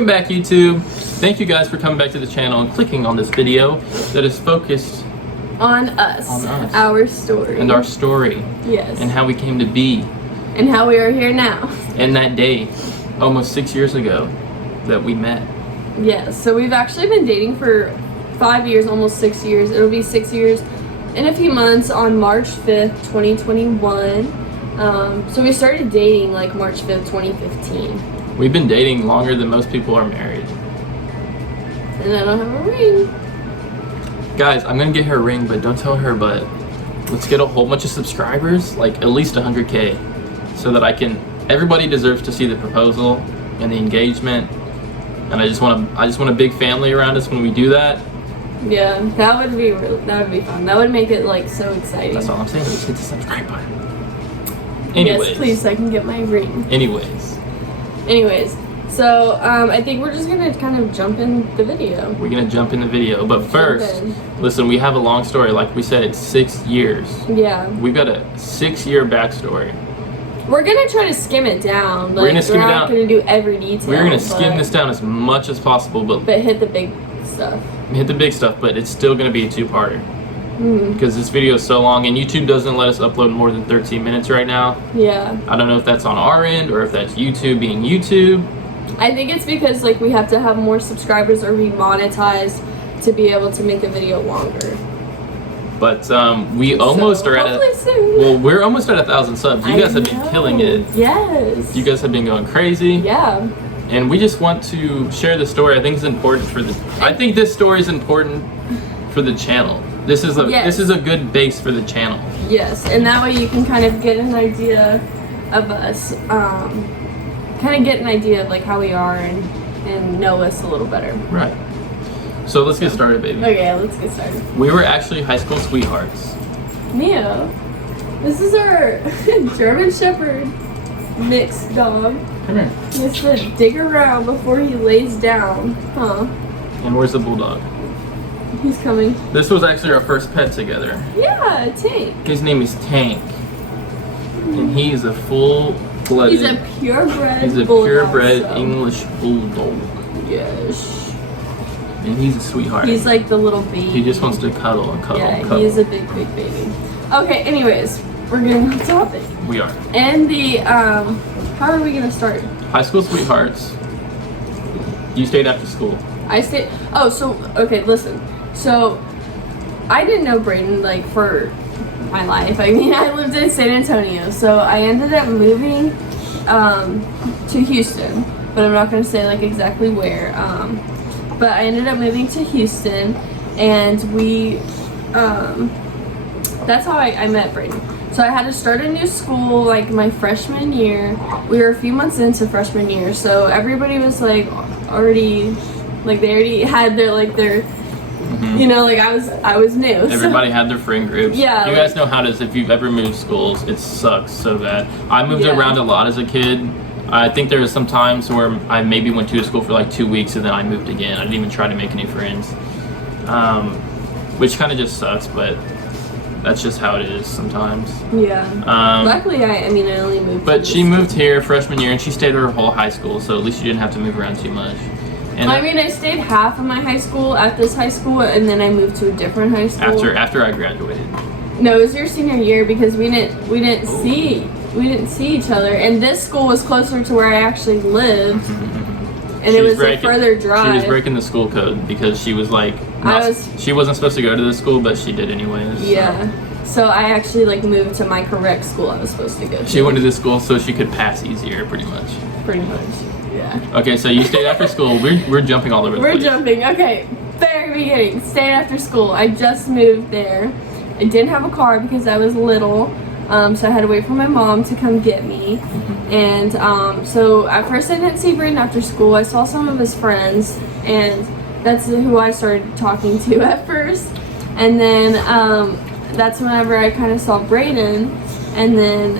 Welcome back, YouTube. Thank you guys for coming back to the channel and clicking on this video that is focused on us, our story. And our story. Yes. And how we came to be. And how we are here now. And that day, almost 6 years ago, that we met. Yes, so we've actually been dating for 5 years, almost 6 years. It'll be 6 years in a few months on March 5th, 2021. So we started dating like March 5th, 2015. We've been dating longer than most people are married. And I don't have a ring. Guys, I'm gonna get her a ring, but don't tell her, but let's get a whole bunch of subscribers, like at least 100K, so that everybody deserves to see the proposal and the engagement. And I just want a big family around us when we do that. Yeah, that would be fun. That would make it like so exciting. That's all I'm saying. Just hit the subscribe button. Anyways. Yes, please, so I can get my ring. Anyways, so I think we're just gonna kind of jump in the video. we're gonna jump in the video, but first, listen, we have a long story. Like we said, it's 6 years. Yeah. We've got a 6-year backstory. We're gonna try to skim it down. Like, We're gonna skim it not down. gonna do every detail. We're gonna skim this down as much as possible, but hit the big stuff. hit the big stuff. But it's still gonna be a 2-parter because this video is so long, and YouTube doesn't let us upload more than 13 minutes right now. Yeah. I don't know if that's on our end or if that's YouTube being YouTube. I think it's because like we have to have more subscribers or be monetized to be able to make a video longer. But we almost are hopefully at soon. Well, we're almost at 1,000 subs. You guys have been killing it. Yes. You guys have been going crazy. Yeah. And we just want to share the story. I think it's important I think this story is important for the channel. This is a good base for the channel. Yes, and that way you can kind of get an idea of us, kind of get an idea of like how we are and know us a little better. Right. So let's get started, baby. Okay, let's get started. We were actually high school sweethearts. Mia, this is our German Shepherd mixed dog. Come here. He has to dig around before he lays down, huh? And where's the bulldog? He's coming. This was actually our first pet together. Yeah, Tank. His name is Tank. And he's a full-blooded... He's a purebred He's a bulldog, purebred so. English bulldog. Yes. And he's a sweetheart. He's like the little baby. He just wants to cuddle and cuddle and cuddle. He is a big baby. Okay, anyways, we're getting off topic. We are. And how are we gonna start? High school sweethearts. You stayed after school. Okay, listen. So, I didn't know Brayden, like, for my life. I mean, I lived in San Antonio, so I ended up moving to Houston. But I'm not gonna say, like, exactly where. But I ended up moving to Houston, and that's how I met Brayden. So I had to start a new school like my freshman year. We were a few months into freshman year, so everybody was like they already had their you know, like I was new. Everybody had their friend groups. Yeah. You guys know how it is if you've ever moved schools. It sucks so bad. I moved around a lot as a kid. I think there was some times where I maybe went to a school for like 2 weeks and then I moved again. I didn't even try to make any friends, which kind of just sucks, but that's just how it is sometimes. Yeah. Luckily, I only moved. But she moved here freshman year and she stayed her whole high school, so at least you didn't have to move around too much. And I stayed half of my high school at this high school, and then I moved to a different high school. After I graduated. No, it was your senior year because we didn't see each other, and this school was closer to where I actually lived, and it was a further drive. She was breaking the school code because she was like, she wasn't supposed to go to this school, but she did anyways. Yeah. So I actually like moved to my correct school I was supposed to go to. She went to this school so she could pass easier, pretty much. Pretty much. Yeah. Okay, so you stayed after school. We're jumping all over the place. We're jumping. Okay. Very beginning. Stayed after school. I just moved there. I didn't have a car because I was little. So I had to wait for my mom to come get me. And so at first I didn't see Brayden after school. I saw some of his friends, and that's who I started talking to at first. And then that's whenever I kind of saw Brayden. And then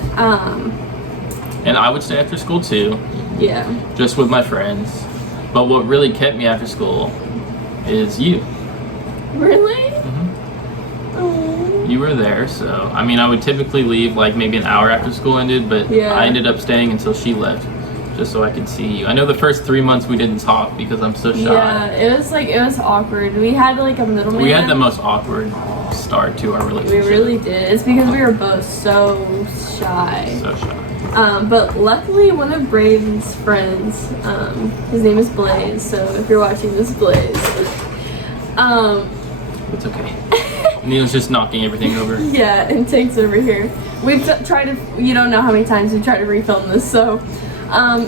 and I would stay after school too. Yeah. Just with my friends. But what really kept me after school is you. Really? You were there, so I would typically leave like maybe an hour after school ended, but I ended up staying until she left, just so I could see you. I know the first 3 months we didn't talk because I'm so shy. Yeah, it was awkward. We had like a middleman. We had the most awkward start to our We relationship. really did. It's because we were both so shy. So shy. But luckily, one of Braden's friends, his name is Blaze. So if you're watching this, Blaze. It's okay. Neil's just knocking everything over. Yeah, and Tate's over here. We've tried to, you don't know how many times we've tried to refilm this, so.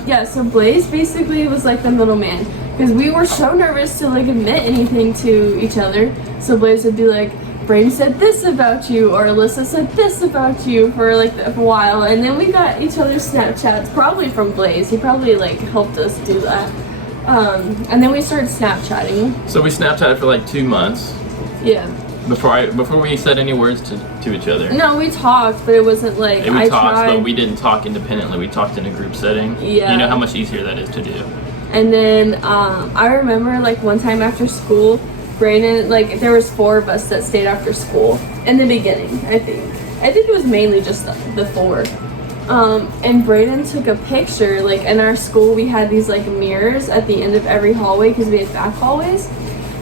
Yeah, so Blaze basically was like the middleman. Because we were so nervous to like admit anything to each other. So Blaze would be like, Braden said this about you, or Alyssa said this about you for like a while. And then we got each other's Snapchats, probably from Blaze. He probably like helped us do that. And then we started Snapchatting. So we Snapchatted for like 2 months Yeah. before we said any words to each other. No, we talked, but it wasn't like And we I talked, tried. but we didn't talk independently. We talked in a group setting. Yeah. You know how much easier that is to do. And then I remember like one time after school, Brayden, like there was 4 of us that stayed after school in the beginning. I think it was mainly just the 4. And Brayden took a picture. Like in our school, we had these like mirrors at the end of every hallway because we had back hallways.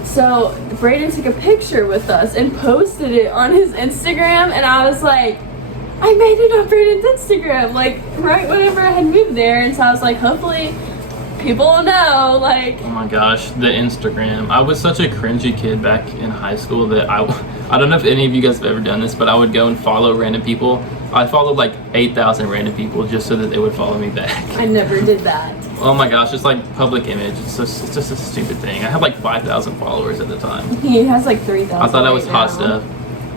So Brayden took a picture with us and posted it on his Instagram, and I was like, I made it on Brayden's Instagram, like right whenever I had moved there. And so I was like, hopefully people will know, like. Oh my gosh, the Instagram. I was such a cringy kid back in high school that I don't know if any of you guys have ever done this, but I would go and follow random people. I followed like 8,000 random people just so that they would follow me back. I never did that. Oh my gosh, it's like public image. It's just a stupid thing. I had like 5,000 followers at the time. He has like 3,000. I thought that was right hot now. stuff.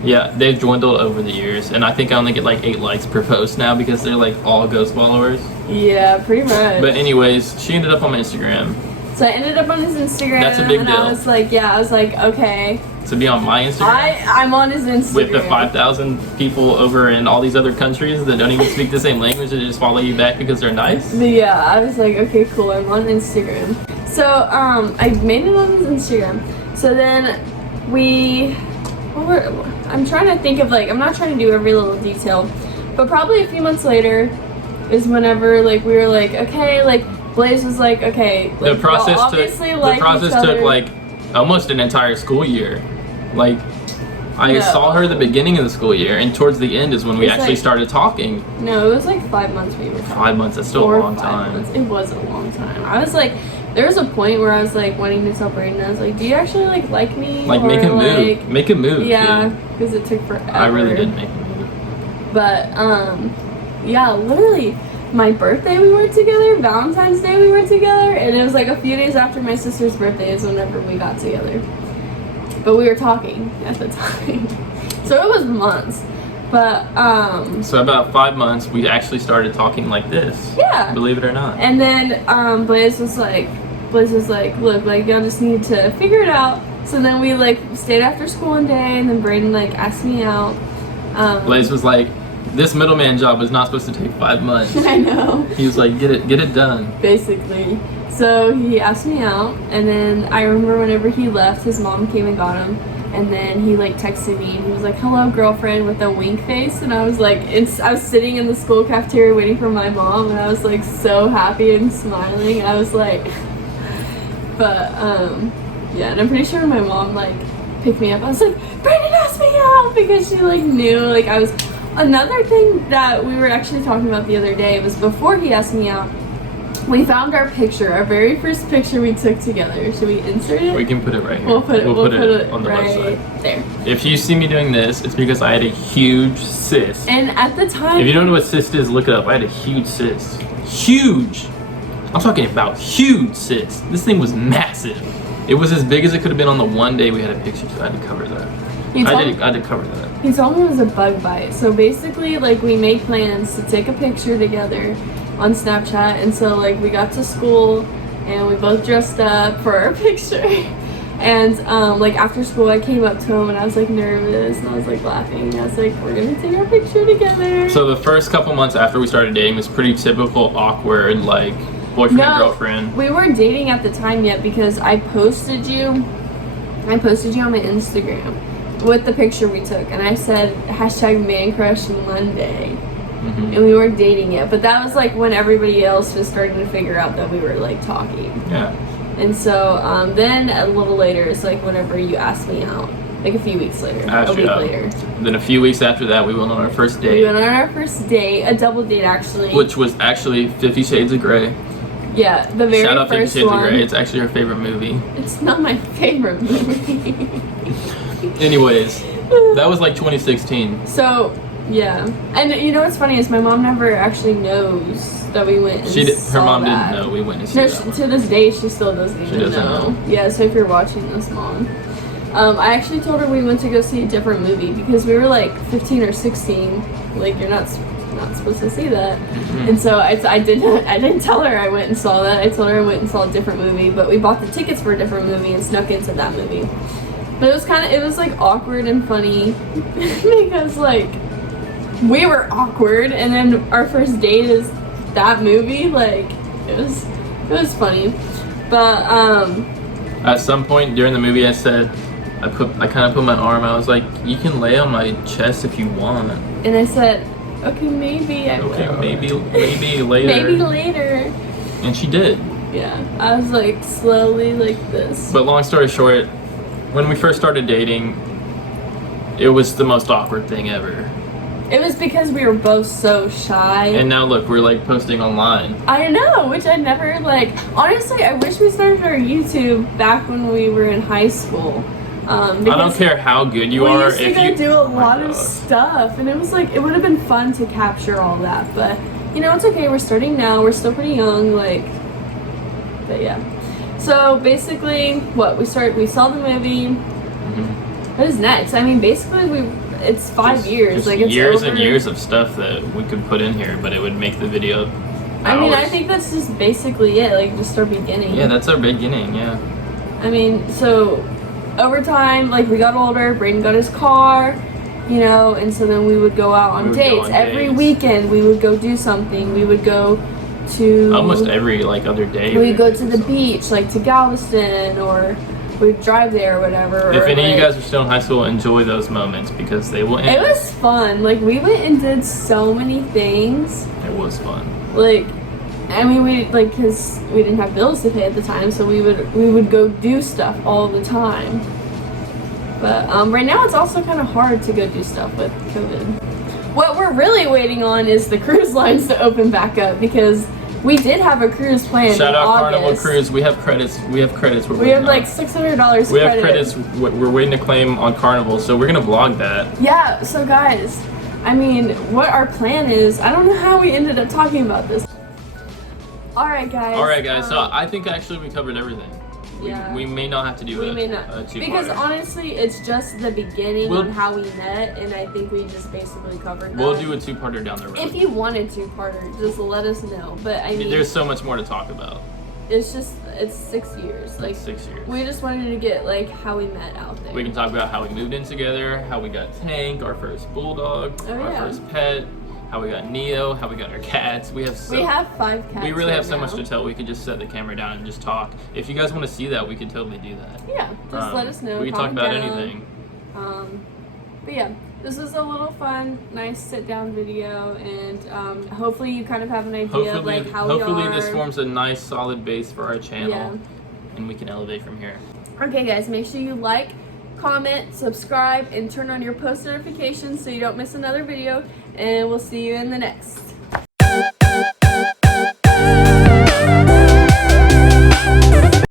Yeah, they've dwindled over the years, and I think I only get like 8 likes per post now because they're like all ghost followers. Yeah, pretty much. But anyways, she ended up on my Instagram. So I ended up on his Instagram. That's a big and deal. I was like, okay. To be on my Instagram I'm on his Instagram. with the 5,000 people over in all these other countries that don't even speak the same language and just follow you back because they're nice. But yeah, I was like, okay, cool, I'm on Instagram. So, I made it on his Instagram. So then I'm trying to think of like, I'm not trying to do every little detail, but probably a few months later is whenever like we were like, okay, like Blaze was like, okay, like, The process y'all took obviously like each took other. like almost an entire school year. Like I No. saw her at the beginning of the school year, and towards the end is when we It's actually like- started talking. No, it was like 5 months we were talking. 5 months, that's still 4 a or long 5 time. months. It was a long time. I was like, there was a point where I was like wanting to tell Brayden, I was like, do you actually like me? Like Or, make a move. like- Make a move. Yeah, Dude. because it took forever. I really did make a move. But yeah, literally, my birthday we were together, Valentine's Day we were together, and it was like a few days after my sister's birthday is whenever we got together. But we were talking at the time, so it was months. But So about 5 months, we actually started talking like this. yeah. Believe it or not. And then Blaze was like, look, like y'all just need to figure it out. So then we like stayed after school one day, and then Brayden like asked me out. Blaze was like, this middleman job was not supposed to take 5 months. I know, He was like, get it done. basically. So he asked me out, and then I remember whenever he left, his mom came and got him. And then he like texted me and he was like, hello girlfriend, with a wink face. And I was like, I was sitting in the school cafeteria waiting for my mom, and I was like so happy and smiling. I was like, but yeah, and I'm pretty sure my mom like picked me up. I was like, Brayden asked me out, because she like knew like I was. Another thing that we were actually talking about the other day was before he asked me out, we found our picture, our very first picture we took together. Should we insert it? We can put it right here. We'll put it on the right website. there. If you see me doing this, it's because I had a huge cyst. And at the time, If you don't know what cyst is, look it up. I had a huge cyst. Huge! I'm talking about huge cyst. This thing was massive. It was as big as it could have been on the one day we had a picture, so I had to cover that. I had to cover that. he told me it was a bug bite. So basically, like, we made plans to take a picture together on Snapchat, and so like we got to school and we both dressed up for our picture. And like after school, I came up to him and I was like nervous and I was like laughing. And I was like, we're gonna take our picture together. So the first couple months after we started dating was pretty typical awkward, like boyfriend and girlfriend. We weren't dating at the time yet because I posted you on my Instagram with the picture we took, and I said hashtag man crush Monday. and we weren't dating yet. But that was like when everybody else was starting to figure out that we were like talking. Yeah. And so then a little later, it's like whenever you asked me out, like a few weeks later, a week later. Then a few weeks after that, we went on our first date. We went on our first date, a double date actually. Which was actually 50 Shades of Grey. Yeah, the very Shout out 50 first Shades one. of Grey. It's actually her favorite movie. It's not my favorite movie. Anyways, that was like 2016. So, yeah. And you know what's funny is my mom never actually knows that we went and Her mom that. didn't know we went and see No, that one. to this day, she still doesn't even doesn't know. Yeah, so if you're watching this, Mom. I actually told her we went to go see a different movie because we were like 15 or 16. Like, you're not supposed to see that. Mm-hmm. And so I didn't tell her I went and saw that. I told her I went and saw a different movie, but we bought the tickets for a different movie and snuck into that movie. But it was like awkward and funny because like we were awkward, and then our first date is that movie. Like it was funny, but At some point during the movie, I said, I kind of put my arm. I was like, "You can lay on my chest if you want." and I said, okay, maybe I Okay, will. maybe later. Maybe later. And she did. Yeah, I was like slowly like this. But long story short, when we first started dating, it was the most awkward thing ever. It was because we were both so shy. And now look, we're like posting online. I know, which I never like. Honestly, I wish we started our YouTube back when we were in high school. I don't care how good you we are. used to If go you do a oh my lot of gosh. stuff, and it was like it would have been fun to capture all that. But you know, it's okay. We're starting now. We're still pretty young. Like, but yeah. So basically, we saw the movie. Mhm. What is next? I mean, basically, it's 5 years. Just Like it's years over. and years of stuff that we could put in here, but it would make the video. I mean, I hours. think that's just basically it. Like, just our beginning. Yeah, that's our beginning. Yeah. I mean, so over time, like we got older, Brayden got his car, you know, and so then we would go out on We would go dates. on Every dates. weekend we would go do something. We would go to Almost every like other day. we would go to the beach, like to Galveston, or we'd drive there or whatever. If or, any of you like- guys are still in high school, enjoy those moments because they will end. it was fun. Like we went and did so many things. It was fun. Like, I mean, we like because we didn't have bills to pay at the time, so we would go do stuff all the time. But right now it's also kind of hard to go do stuff with COVID. What we're really waiting on is the cruise lines to open back up because we did have a cruise planned Shout in out August. Carnival Cruise. We have credits. We have credits. We have like $600 We have credit. credits. We're waiting to claim on Carnival, so we're gonna vlog that. Yeah, so guys, I mean, what our plan is, I don't know how we ended up talking about this. Alright guys. So I think actually we covered everything. Yeah. We may not have to do We a, may not. a two-parter. Because honestly, it's just the beginning We'll- on how we met, and I think we just basically covered that. We'll do a two-parter down the road. If you wanted to, Carter, just let us know. But I mean, There's so much more to talk about. it's 6 years. Like, 6 years. we just wanted to get like how we met out there. We can talk about how we moved in together, how we got Tank, our first bulldog, Oh, our yeah. first pet, how we got Neo, how we got our cats. We have We have 5 cats. we really have right so much now. to tell. We could just set the camera down and just talk. If you guys want to see that, we could totally do that. Yeah, just let us know. We can talk comment about down. anything. But yeah, this was a little fun, nice sit-down video, and hopefully you kind of have an idea of like how we Hopefully are. this forms a nice solid base for our channel, Yeah. and we can elevate from here. Okay guys, make sure you like, comment, subscribe, and turn on your post notifications so you don't miss another video, and we'll see you in the next.